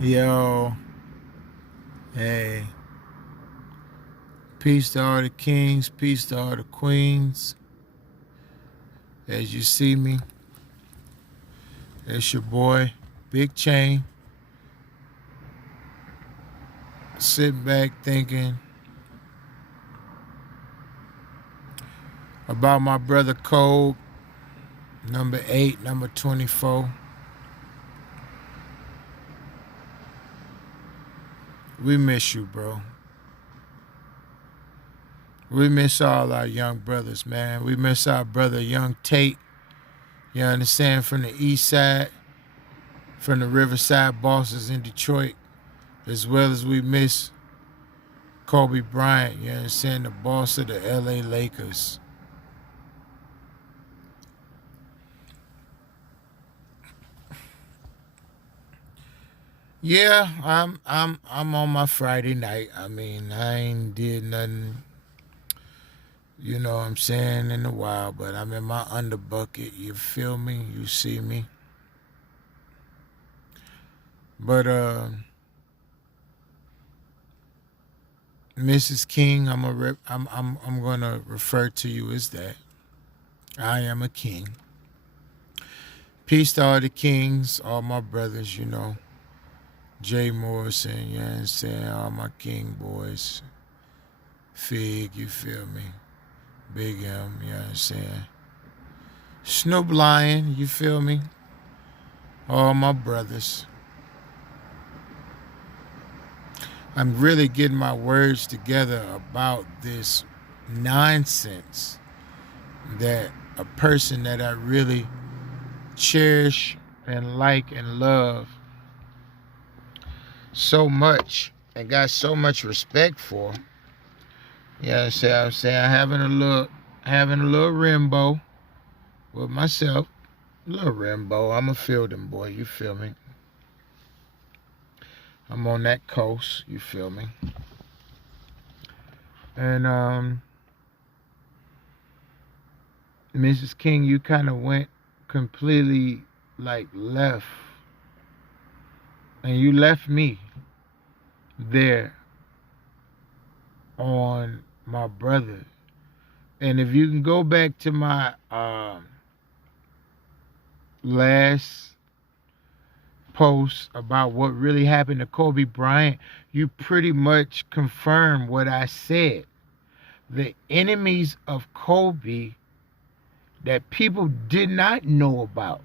Yo, hey, peace to all the kings, peace to all the queens. As you see me, it's your boy, Big Chain, sitting back thinking about my brother Cole, number 8, number 24. We miss you, bro. We miss all our young brothers, man. We miss our brother, young Tate, you understand, from the east side, from the Riverside bosses in Detroit, as well as we miss Kobe Bryant, you understand, the boss of the LA Lakers. Yeah, I'm on my Friday night. I mean, I ain't did nothing, you know what I'm saying, in a while, but I'm in my underbucket. You feel me? You see me? But Mrs. King, I'm gonna refer to you as that. I am a king. Peace to all the kings, all my brothers, you know. Jay Morrison, you understand, all my king boys. Fig, you feel me? Big M, you understand? Snoop Lion, you feel me? All my brothers. I'm really getting my words together about this nonsense that a person that I really cherish and like and love so much and got so much respect for. Yeah, I'm saying having a little Rimbo with myself. A little Rimbo. I'm a fielding boy, you feel me? I'm on that coast, you feel me? And Mrs. King, you kind of went completely like left, and you left me there on my brother. And if you can go back to my last post about what really happened to Kobe Bryant, you pretty much confirmed what I said. The enemies of Kobe that people did not know about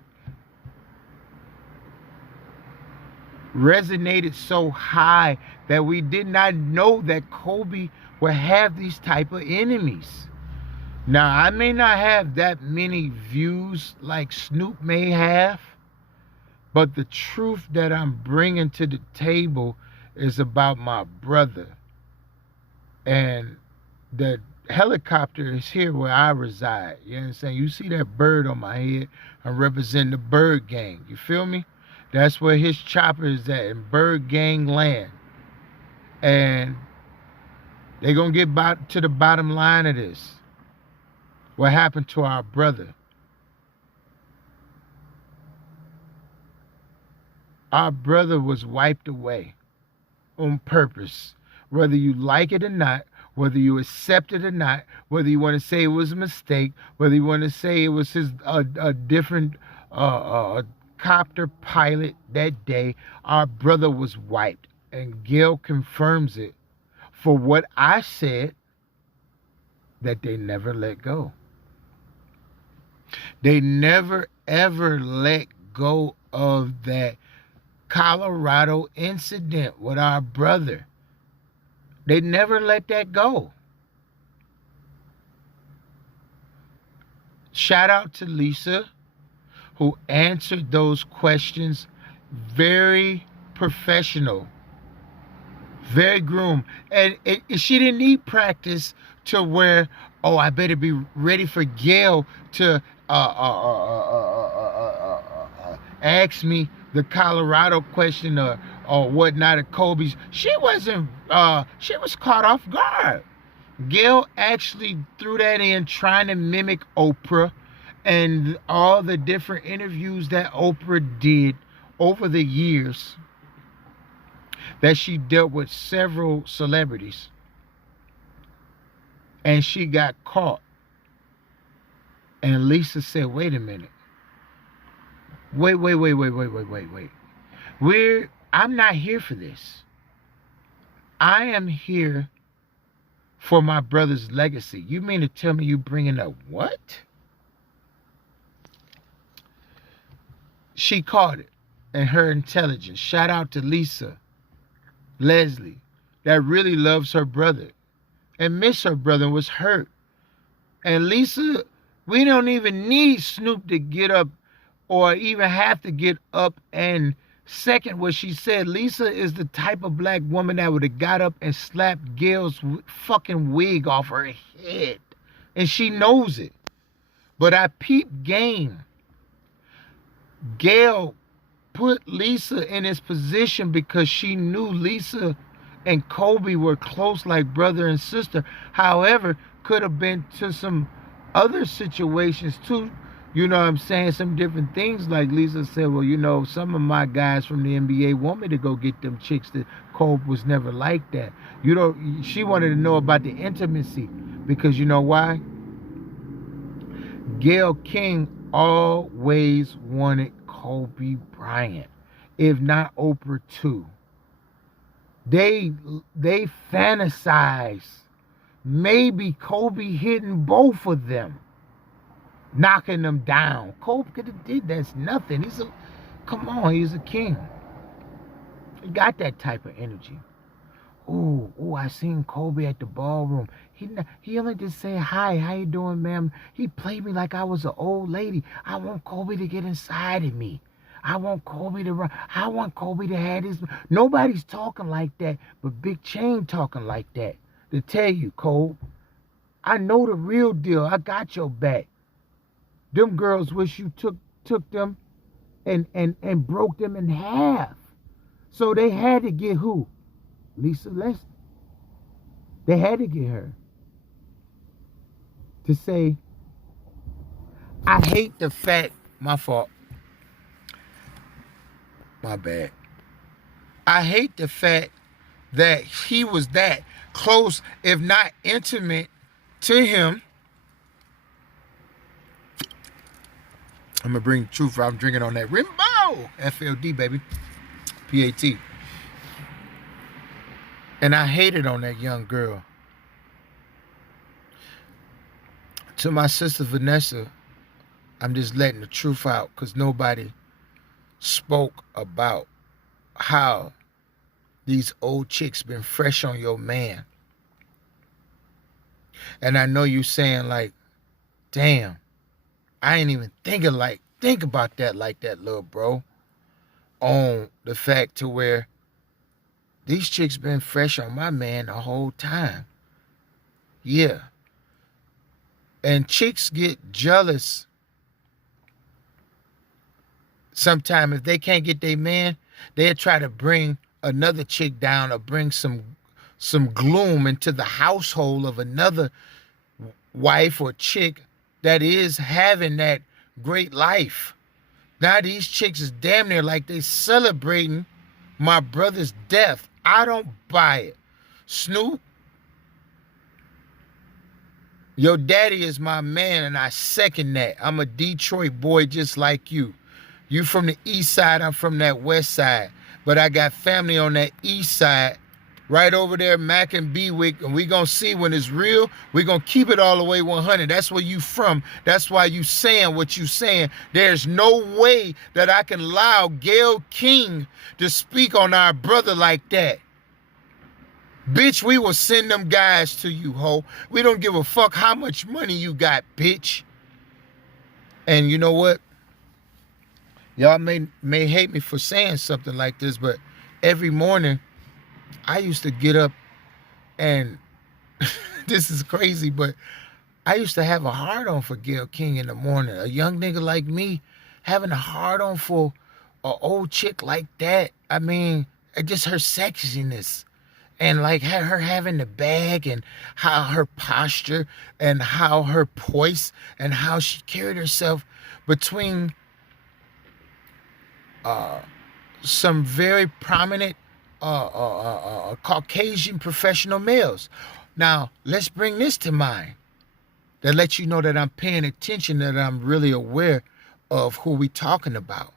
resonated so high that we did not know that Kobe would have these type of enemies. Now, I may not have that many views like Snoop may have, but the truth that I'm bringing to the table is about my brother. And the helicopter is here where I reside. You understand? You see that bird on my head? I represent the bird gang. You feel me? That's where his chopper is at, in bird gang land. And they're going to get to the bottom line of this. What happened to our brother? Our brother was wiped away on purpose. Whether you like it or not, whether you accept it or not, whether you want to say it was a mistake, whether you want to say it was a different copter pilot that day, our brother was wiped. And Gayle confirms it for what I said, that they never let go. They never ever let go of that Colorado incident with our brother. They never let that go. Shout out to Lisa, who answered those questions very professional, very groomed. And she didn't need practice to where, oh, I better be ready for Gayle to ask me the Colorado question or whatnot of Kobe's. She wasn't, she was caught off guard. Gayle actually threw that in trying to mimic Oprah and all the different interviews that Oprah did over the years. that she dealt with several celebrities and she got caught. And Lisa said, wait a minute. Wait. I'm not here for this. I am here for my brother's legacy. You mean to tell me you bringing up what? She caught it, and her intelligence. Shout out to Lisa Leslie, that really loves her brother and miss her brother and was hurt. And Lisa, we don't even need Snoop to get up or even have to get up and second what she said. Lisa is the type of black woman that would have got up and slapped Gayle's fucking wig off her head. And she knows it. But I peep game. Gayle put Lisa in his position because she knew Lisa and Kobe were close like brother and sister. However, could have been to some other situations too. You know what I'm saying? Some different things. Like Lisa said, well, you know, some of my guys from the NBA want me to go get them chicks. That Kobe was never like that. You know, she wanted to know about the intimacy because you know why? Gayle King always wanted Kobe Bryant, if not Oprah too. They fantasize maybe Kobe hitting both of them, knocking them down. Kobe could have did that's nothing. Come on, he's a king. He got that type of energy. Ooh, I seen Kobe at the ballroom. He only just say hi, how you doing, ma'am? He played me like I was an old lady. I want Kobe to get inside of me. I want Kobe to run. I want Kobe to have his. Nobody's talking like that, but Big Chain talking like that. To tell you, Cole, I know the real deal. I got your back. Them girls wish you took them and broke them in half. So they had to get who? Lisa Leslie. They had to get her to say, I hate the fact, my fault, my bad. I hate the fact that he was that close, if not intimate, to him. I'm gonna bring the truth. I'm drinking on that Rimbo FLD, baby, PAT. And I hated on that young girl. To my sister Vanessa, I'm just letting the truth out because nobody spoke about how these old chicks been fresh on your man. And I know you saying like, damn, I ain't even think about that like that, little bro. On the fact to where these chicks been fresh on my man the whole time. Yeah. And chicks get jealous sometimes. If they can't get their man, they'll try to bring another chick down or bring some gloom into the household of another wife or chick that is having that great life. Now these chicks is damn near like they celebrating my brother's death. I don't buy it. Snoop, your daddy is my man, and I second that. I'm a Detroit boy just like you. You from the east side, I'm from that west side. But I got family on that east side, right over there, Mac and Bewick, and we gonna see when it's real. We gonna keep it all the way 100. That's where you from. That's why you saying what you saying. There's no way that I can allow Gayle King to speak on our brother like that. Bitch, we will send them guys to you, ho. We don't give a fuck how much money you got, bitch. And you know what? Y'all may hate me for saying something like this, but every morning I used to get up and this is crazy, but I used to have a hard-on for Gayle King in the morning. A young nigga like me having a hard-on for an old chick like that. I mean, just her sexiness. And like her having the bag and how her posture and how her poise and how she carried herself between some very prominent Caucasian professional males. Now, let's bring this to mind. That lets you know that I'm paying attention, that I'm really aware of who we talking about.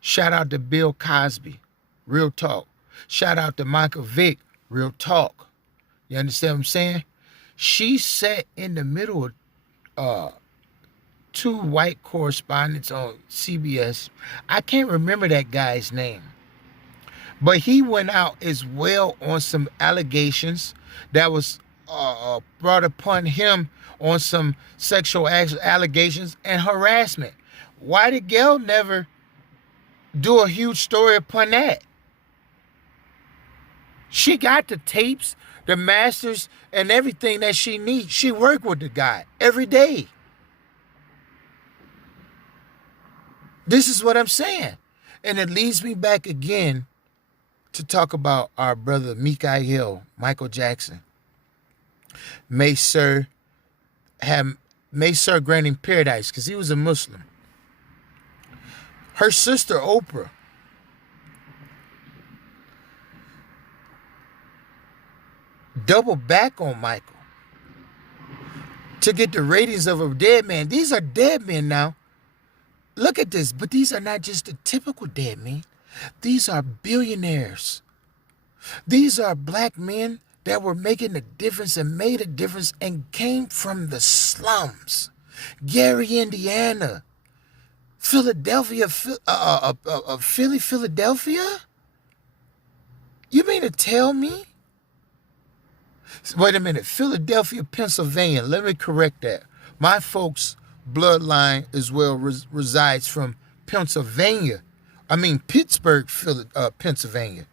Shout out to Bill Cosby, real talk. Shout out to Michael Vick, real talk. You understand what I'm saying? She sat in the middle of two white correspondents on CBS. I can't remember that guy's name. But he went out as well on some allegations that was brought upon him on some sexual allegations and harassment. Why did Gayle never do a huge story upon that? She got the tapes, the masters, and everything that she needs. She worked with the guy every day. This is what I'm saying. And it leads me back again to talk about our brother Michael Jackson. May Sir grant him paradise, because he was a Muslim. Her sister Oprah doubled back on Michael to get the ratings of a dead man. These are dead men now. Look at this, but these are not just the typical dead men. These are billionaires. These are black men that were making a difference and made a difference and came from the slums. Gary, Indiana. Philadelphia, Philadelphia? You mean to tell me? Wait a minute, Philadelphia, Pennsylvania. Let me correct that. My folks' bloodline as well resides from Pennsylvania. I mean Pittsburgh, Pennsylvania.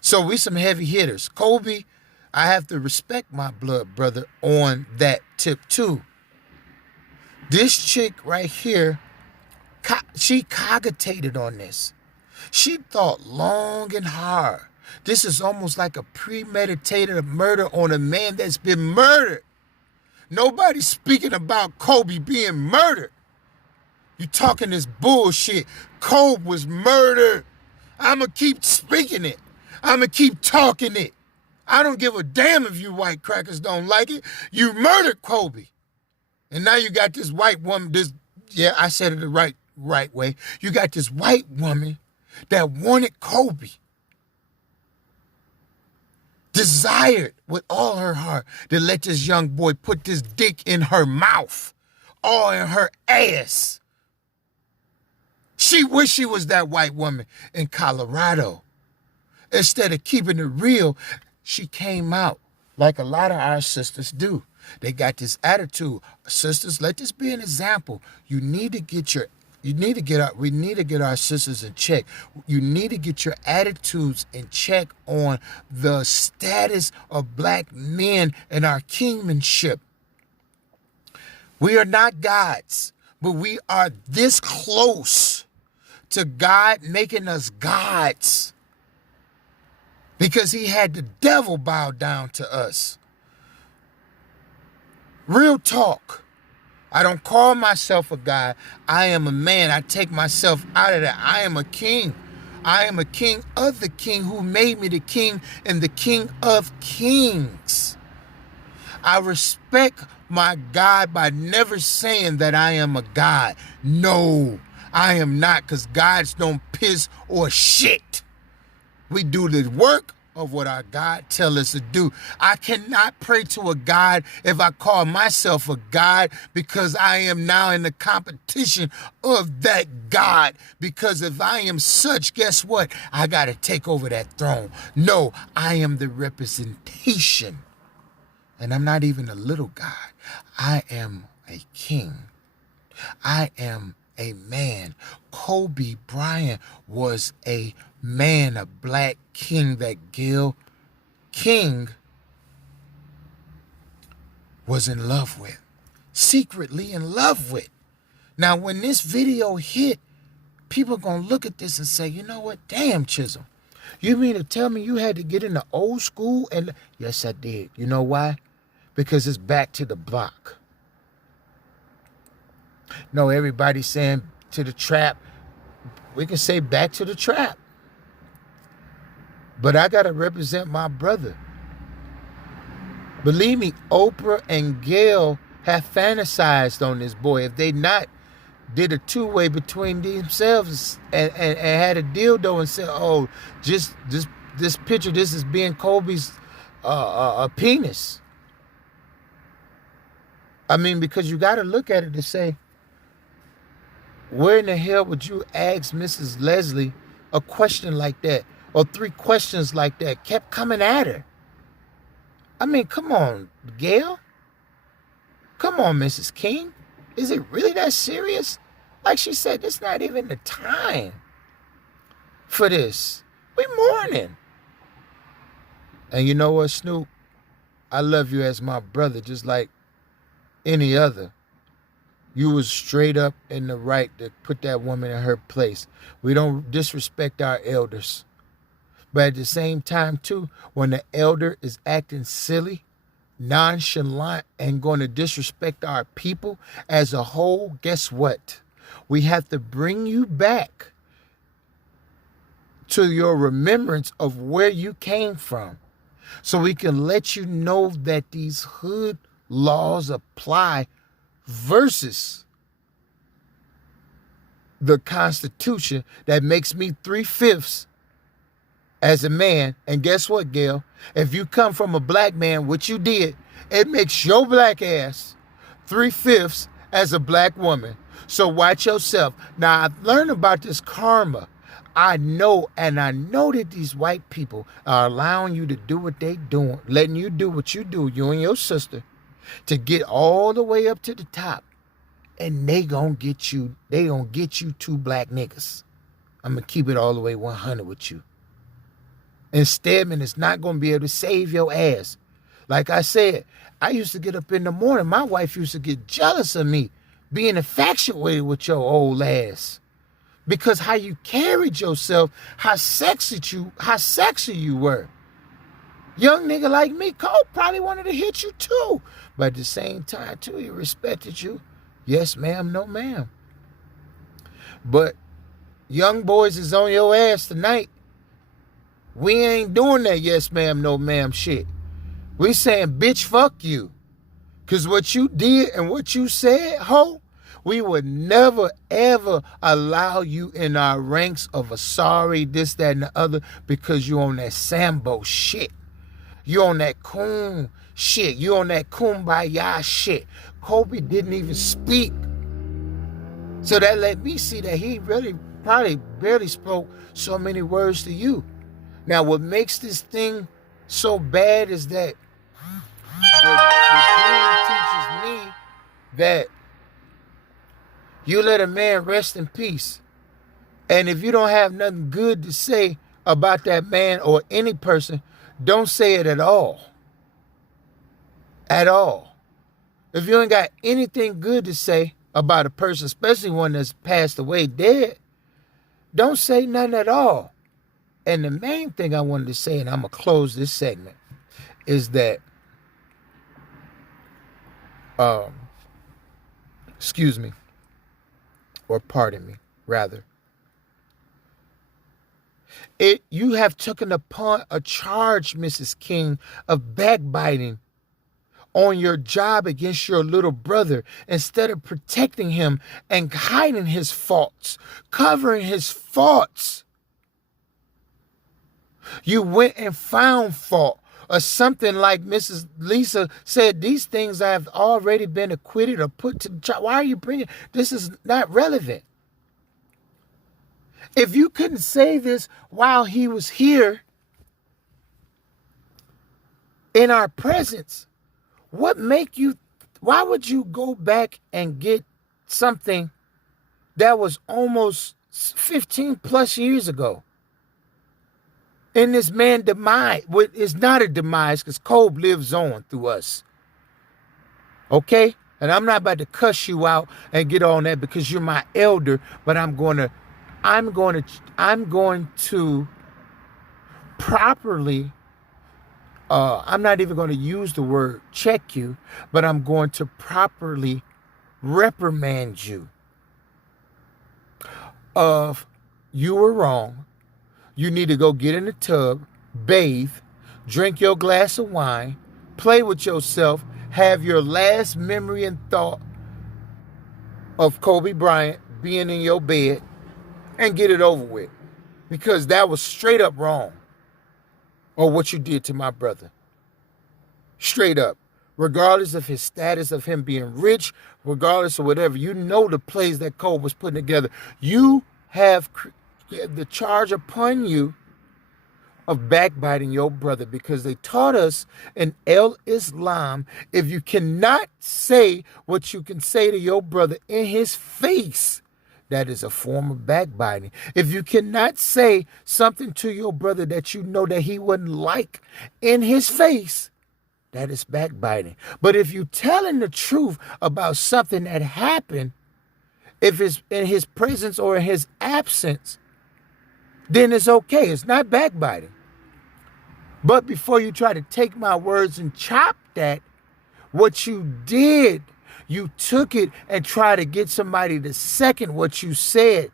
So we some heavy hitters. Kobe, I have to respect my blood brother on that tip too. This chick right here, she cogitated on this. She thought long and hard. This is almost like a premeditated murder on a man that's been murdered. Nobody's speaking about Kobe being murdered. You talking this bullshit. Kobe was murdered. I'ma keep speaking it. I'ma keep talking it. I don't give a damn if you white crackers don't like it. You murdered Kobe. And now you got this white woman, I said it the right way. You got this white woman that wanted Kobe. Desired with all her heart to let this young boy put this dick in her mouth, all in her ass. She wished she was that white woman in Colorado. Instead of keeping it real, she came out like a lot of our sisters do. They got this attitude. Sisters, let this be an example. We need to get our sisters in check. You need to get your attitudes in check on the status of black men and our kingmanship. We are not gods, but we are this close to God making us gods, because he had the devil bow down to us. Real talk. I don't call myself a god. I am a man. I take myself out of that. I am a king. I am a king of the king who made me the king and the king of kings. I respect my God by never saying that I am a god. No, I am not, because gods don't piss or shit. We do the work of what our God tells us to do. I cannot pray to a God if I call myself a God, because I am now in the competition of that God. Because if I am such, guess what? I got to take over that throne. No, I am the representation. And I'm not even a little God. I am a king. I am a man. Kobe Bryant was a man, a black king that Gayle King was in love with, secretly in love with. Now, when this video hit, people are going to look at this and say, you know what? Damn, Chisholm. You mean to tell me you had to get into old school? And yes, I did. You know why? Because it's back to the block. No, everybody's saying to the trap. We can say back to the trap. But I got to represent my brother. Believe me, Oprah and Gayle have fantasized on this boy. If they not did a two-way between themselves and had a dildo and said, oh, just this picture, this is being Kobe's penis. I mean, because you got to look at it to say, where in the hell would you ask Mrs. Leslie a question like that? Or 3 questions like that kept coming at her. I mean, come on, Gayle. Come on, Mrs. King. Is it really that serious? Like she said, it's not even the time for this. We mourning. And you know what, Snoop? I love you as my brother, just like any other. You was straight up in the right to put that woman in her place. We don't disrespect our elders. But at the same time, too, when the elder is acting silly, nonchalant, and going to disrespect our people as a whole, guess what? We have to bring you back to your remembrance of where you came from, so we can let you know that these hood laws apply versus the Constitution that makes me 3/5 as a man. And guess what, Gayle? If you come from a black man, which you did, it makes your black ass 3/5 as a black woman. So watch yourself. Now, I've learned about this karma. I know that these white people are allowing you to do what they doing, letting you do what you do, you and your sister, to get all the way up to the top. And they gonna get you 2 black niggas. I'm gonna keep it all the way 100 with you. And Stedman is not going to be able to save your ass. Like I said, I used to get up in the morning. My wife used to get jealous of me being infatuated with your old ass. Because how you carried yourself, how sexy you were. Young nigga like me, Cole probably wanted to hit you too. But at the same time, too, he respected you. Yes, ma'am, no, ma'am. But young boys is on your ass tonight. We ain't doing that yes ma'am, no ma'am shit. We saying, bitch, fuck you. Because what you did and what you said, ho, we would never, ever allow you in our ranks of a sorry, this, that, and the other, because you on that Sambo shit. You on that coon shit. You on that kumbaya shit. Kobe didn't even speak. So that let me see that he really probably barely spoke so many words to you. Now, what makes this thing so bad is that the dean teaches me that you let a man rest in peace. And if you don't have nothing good to say about that man or any person, don't say it at all. At all. If you ain't got anything good to say about a person, especially one that's passed away dead, don't say nothing at all. And the main thing I wanted to say, and I'm going to close this segment, is that, excuse me, or pardon me, rather. You have taken upon a charge, Mrs. King, of backbiting on your job against your little brother instead of protecting him and hiding his faults, covering his faults. You went and found fault, or something like Mrs. Lisa said, these things have already been acquitted or put to the trial. Why are you bringing, this is not relevant. If you couldn't say this while he was here in our presence, why would you go back and get something that was almost 15 plus years ago? And this man demise, it's not a demise because Kobe lives on through us. Okay? And I'm not about to cuss you out and get on that because you're my elder, but I'm going to properly, I'm not even going to use the word check you, but I'm going to properly reprimand you of you were wrong. You need to go get in the tub, bathe, drink your glass of wine, play with yourself, have your last memory and thought of Kobe Bryant being in your bed, and get it over with. Because that was straight up wrong. Or what you did to my brother. Straight up. Regardless of his status, of him being rich, regardless of whatever, you know the plays that Kobe was putting together. You have the charge upon you of backbiting your brother, because they taught us in Islam, if you cannot say what you can say to your brother in his face, that is a form of backbiting. If you cannot say something to your brother that you know that he wouldn't like in his face, that is backbiting. But if you telling the truth about something that happened, if it's in his presence or in his absence, then it's okay. It's not backbiting. But before you try to take my words and chop that, what you did, you took it and tried to get somebody to second what you said,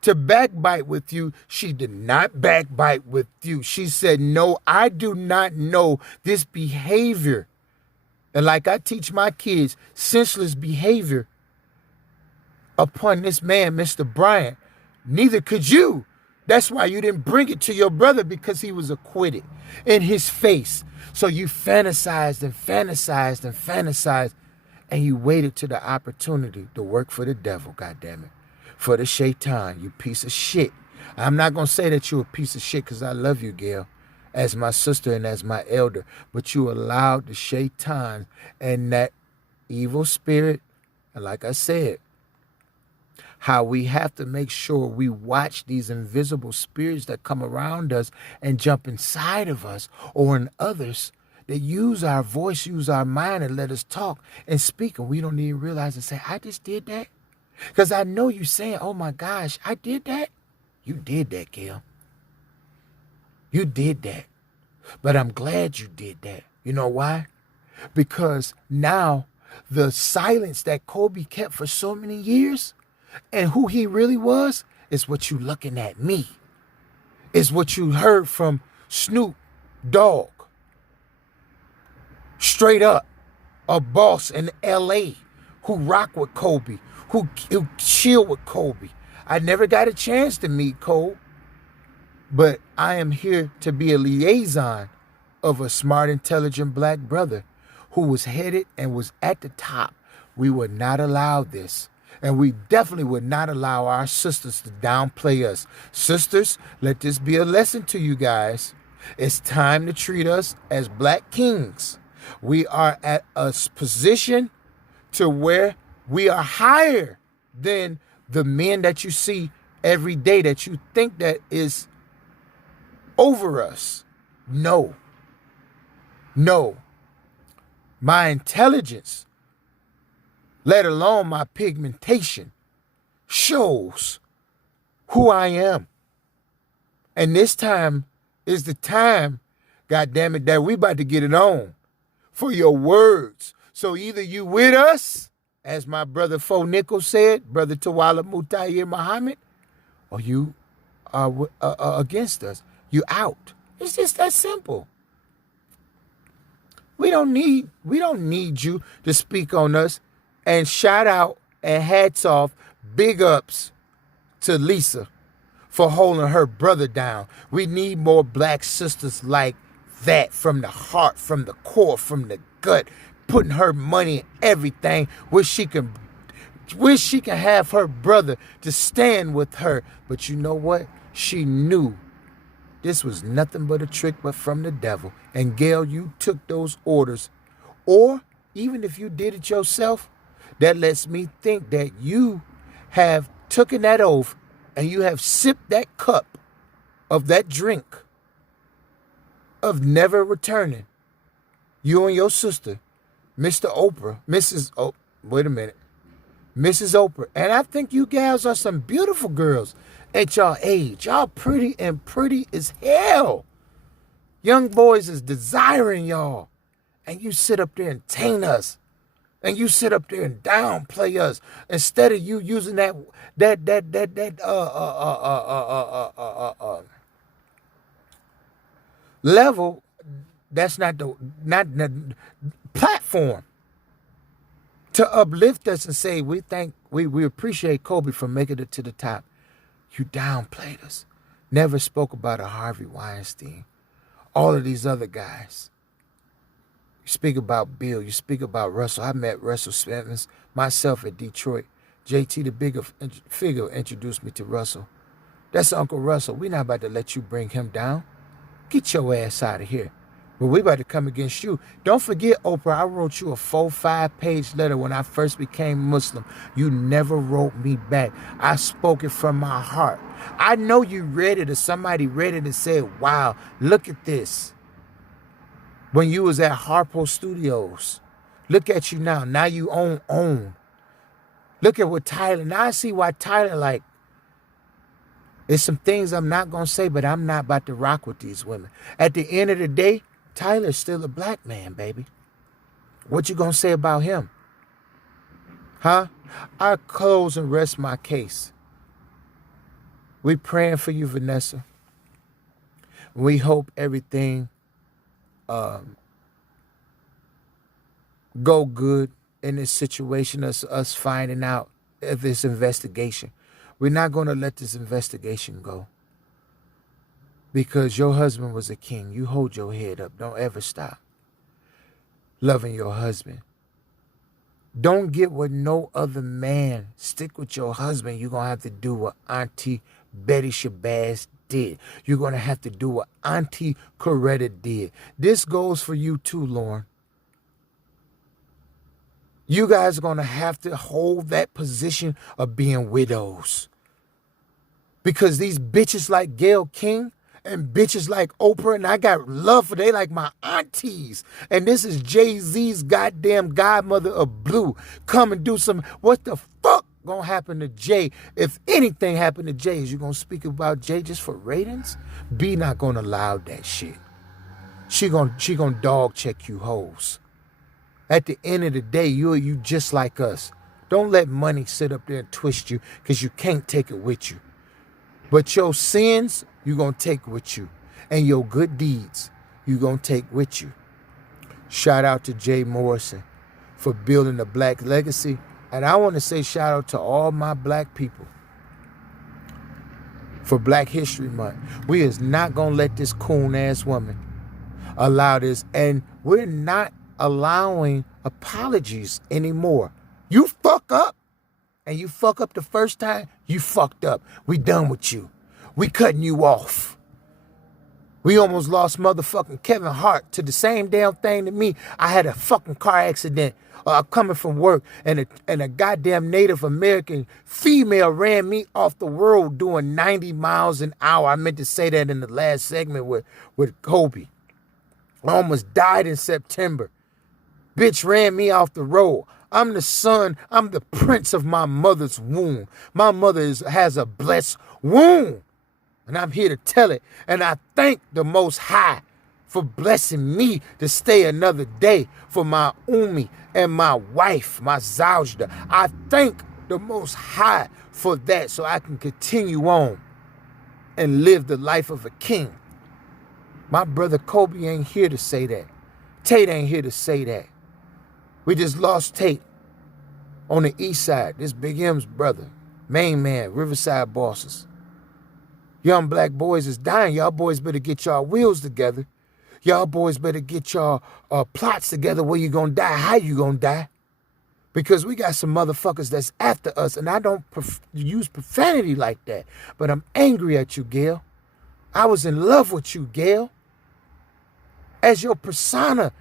to backbite with you. She did not backbite with you. She said, no, I do not know this behavior. And like I teach my kids, senseless behavior upon this man, Mr. Bryant, neither could you. That's why you didn't bring it to your brother, because he was acquitted in his face. So you fantasized and fantasized and fantasized, and you waited to the opportunity to work for the devil, goddammit, for the shaitan, you piece of shit. I'm not going to say that you're a piece of shit, because I love you, Gayle, as my sister and as my elder, but you allowed the shaitan and that evil spirit, and like I said, how we have to make sure we watch these invisible spirits that come around us and jump inside of us or in others that use our voice, use our mind, and let us talk and speak. And we don't even realize and say, I just did that. Because I know you saying, oh my gosh, I did that. You did that, Gayle. You did that. But I'm glad you did that. You know why? Because now the silence that Kobe kept for so many years, and who he really was, is what you looking at me. Is what you heard from Snoop Dogg. Straight up, a boss in L.A. who rock with Kobe, who chill with Kobe. I never got a chance to meet Kobe, but I am here to be a liaison of a smart, intelligent black brother who was headed and was at the top. We would not allow this. And we definitely would not allow our sisters to downplay us. Sisters, let this be a lesson to you guys. It's time to treat us as black kings. We are at a position to where we are higher than the men that you see every day that you think that is over us. No. No. My intelligence, let alone my pigmentation, shows who I am. And this time is the time, goddammit, that we about to get it on for your words. So either you with us, as my brother Fo Nickel said, brother Tawala Mutayir Muhammad, or you are against us. You out. It's just that simple. We don't need you to speak on us. And shout out and hats off, big ups to Lisa for holding her brother down. We need more black sisters like that, from the heart, from the core, from the gut, putting her money in everything, wish she can have her brother to stand with her. But you know what? She knew this was nothing but a trick, but from the devil. And Gayle, you took those orders. Or even if you did it yourself, that lets me think that you have taken that oath and you have sipped that cup of that drink of never returning. You and your sister, Mr. Oprah, Mrs. Oprah. And I think you gals are some beautiful girls at y'all age. Y'all pretty as hell. Young boys is desiring y'all. And you sit up there and taint us. And you sit up there and downplay us instead of you using that level, that's not the platform to uplift us and say we appreciate Kobe for making it to the top. You downplayed us. Never spoke about a Harvey Weinstein. All of these other guys. You speak about Bill. You speak about Russell. I met Russell Simmons myself at Detroit. JT, the bigger figure, introduced me to Russell. That's Uncle Russell. We're not about to let you bring him down. Get your ass out of here. But we about to come against you. Don't forget, Oprah, I wrote you a 4-5-page letter when I first became Muslim. You never wrote me back. I spoke it from my heart. I know you read it or somebody read it and said, wow, look at this. When you was at Harpo Studios. Look at you now. Now you own. Look at what Tyler, now I see why Tyler, like, there's some things I'm not going to say, but I'm not about to rock with these women. At the end of the day, Tyler's still a black man, baby. What you going to say about him? Huh? I close and rest my case. We praying for you, Vanessa. We hope everything go good in this situation, us finding out of this investigation. We're not going to let this investigation go. Because your husband was a king. You hold your head up. Don't ever stop loving your husband. Don't get with no other man. Stick with your husband. You're going to have to do what Auntie Betty Shabazz did. You're going to have to do what Auntie Coretta did. This goes for you too, Lauren. You guys are going to have to hold that position of being widows. Because these bitches like Gayle King and bitches like Oprah, and I got love for they like my aunties. And this is Jay-Z's goddamn godmother of Blue. Come and do some, what the fuck gonna happen to Jay? If anything happened to Jay, is you gonna speak about Jay just for ratings? B not gonna allow that shit. She gonna dog check you hoes. At the end of the day, you just like us. Don't let money sit up there and twist you because you can't take it with you. But your sins, you're going to take with you. And your good deeds, you're going to take with you. Shout out to Jay Morrison for building a black legacy. And I want to say shout out to all my black people for Black History Month. We is not going to let this coon-ass woman allow this. And we're not allowing apologies anymore. You fuck up. And you fuck up the first time, you fucked up. We done with you. We cutting you off. We almost lost motherfucking Kevin Hart to the same damn thing to me. I had a fucking car accident coming from work, and a goddamn Native American female ran me off the road doing 90 miles an hour. I meant to say that in the last segment with Kobe. I almost died in September. Bitch ran me off the road. I'm the son, I'm the prince of my mother's womb. My mother has a blessed womb. And I'm here to tell it. And I thank the Most High for blessing me to stay another day for my Umi and my wife, my Zawjda. I thank the Most High for that so I can continue on and live the life of a king. My brother Kobe ain't here to say that. Tate ain't here to say that. We just lost Tate on the east side. This Big M's brother, main man, Riverside bosses. Young black boys is dying. Y'all boys better get y'all wheels together. Y'all boys better get y'all plots together where you gonna die, how you gonna die. Because we got some motherfuckers that's after us, and I don't use profanity like that. But I'm angry at you, Gayle. I was in love with you, Gayle. As your persona,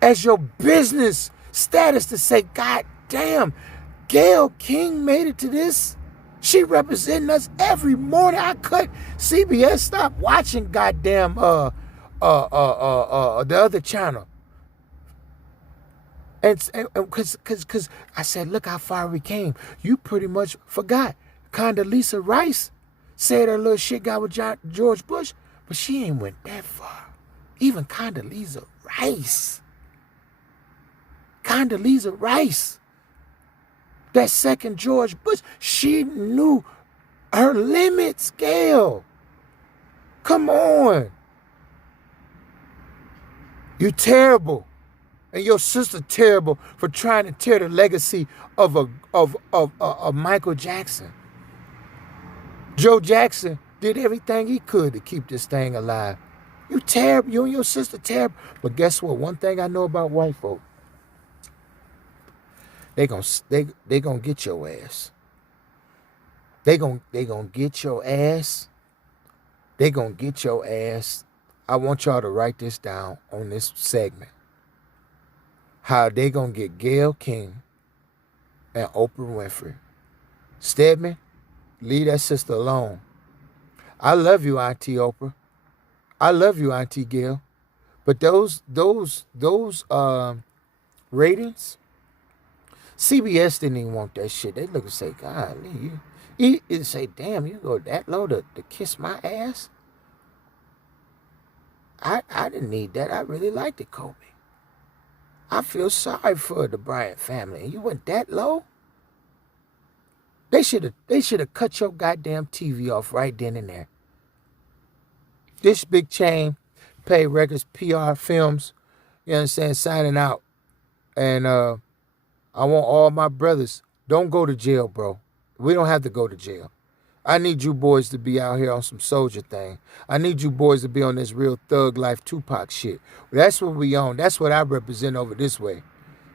as your business status to say, God damn, Gayle King made it to this. She representing us every morning. I cut CBS, stop watching goddamn the other channel. And cause I said, look how far we came. You pretty much forgot. Condoleezza Rice said her little shit got with George Bush, but she ain't went that far. Even Condoleezza Rice. Condoleezza Rice, that second George Bush, she knew her limits, Gayle. Come on. You terrible. And your sister terrible for trying to tear the legacy of Michael Jackson. Joe Jackson did everything he could to keep this thing alive. You terrible. You and your sister terrible. But guess what? One thing I know about white folk, they gonna get your ass. They gonna get your ass. They gonna get your ass. I want y'all to write this down on this segment. How they gonna get Gayle King and Oprah Winfrey. Stedman, leave that sister alone. I love you, Auntie Oprah. I love you, Auntie Gayle. But those ratings, CBS didn't even want that shit. They look and say, God, you say, damn, you go that low to kiss my ass? I didn't need that. I really liked it, Kobe. I feel sorry for the Bryant family. You went that low? They should have cut your goddamn TV off right then and there. This big chain, Pay Records, PR Films, you understand, signing out. And I want all my brothers, don't go to jail, bro. We don't have to go to jail. I need you boys to be out here on some soldier thing. I need you boys to be on this real thug life Tupac shit. That's what we on. That's what I represent over this way.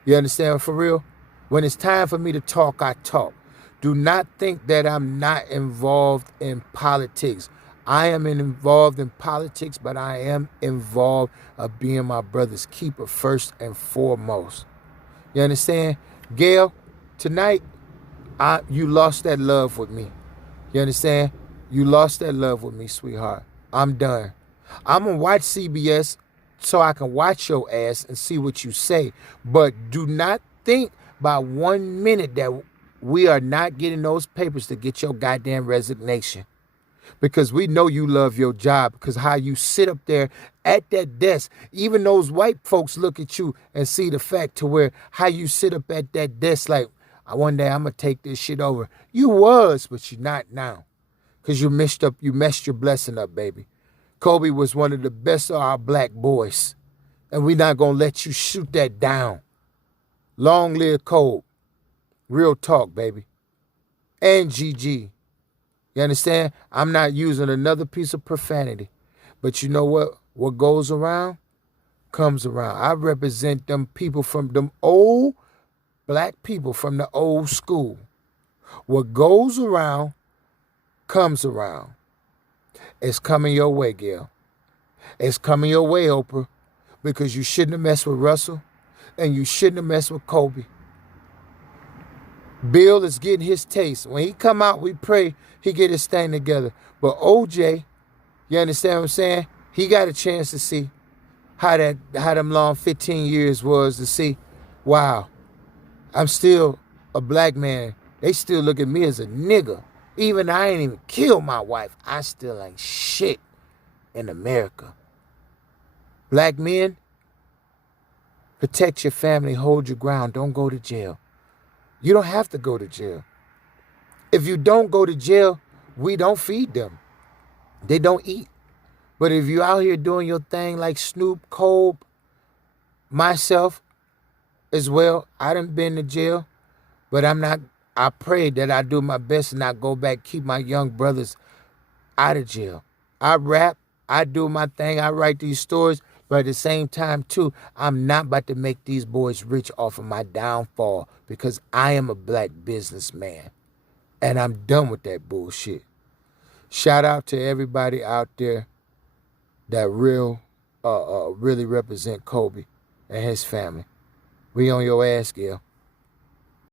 You understand, for real? When it's time for me to talk, I talk. Do not think that I'm not involved in politics. I am involved in politics, but I am involved of being my brother's keeper first and foremost. You understand? Gayle, tonight, you lost that love with me. You understand? You lost that love with me, sweetheart. I'm done. I'm going to watch CBS so I can watch your ass and see what you say. But do not think by 1 minute that we are not getting those papers to get your goddamn resignation. Because we know you love your job, because how you sit up there at that desk, even those white folks look at you and see the fact to where how you sit up at that desk like, one day I'm going to take this shit over. You was, but you're not now. Because you messed your blessing up, baby. Kobe was one of the best of our black boys. And we're not going to let you shoot that down. Long live Kobe. Real talk, baby. And GG. You understand? I'm not using another piece of profanity. But you know what? What goes around comes around. I represent them people from them old black people from the old school. What goes around comes around. It's coming your way, Gayle. It's coming your way, Oprah, because you shouldn't have messed with Russell and you shouldn't have messed with Kobe. Bill is getting his taste. When he come out, we pray he get his thing together. But OJ, you understand what I'm saying? He got a chance to see how them long 15 years was, to see, wow, I'm still a black man. They still look at me as a nigga. Even I ain't even killed my wife. I still ain't shit in America. Black men, protect your family, hold your ground. Don't go to jail. You don't have to go to jail. If you don't go to jail, we don't feed them. They don't eat. But if you out here doing your thing like Snoop, Cole, myself as well, I done been to jail, but I pray that I do my best and not go back, keep my young brothers out of jail. I rap, I do my thing, I write these stories, but at the same time, too, I'm not about to make these boys rich off of my downfall because I am a black businessman, and I'm done with that bullshit. Shout out to everybody out there that really represent Kobe and his family. We on your ass, Gayle.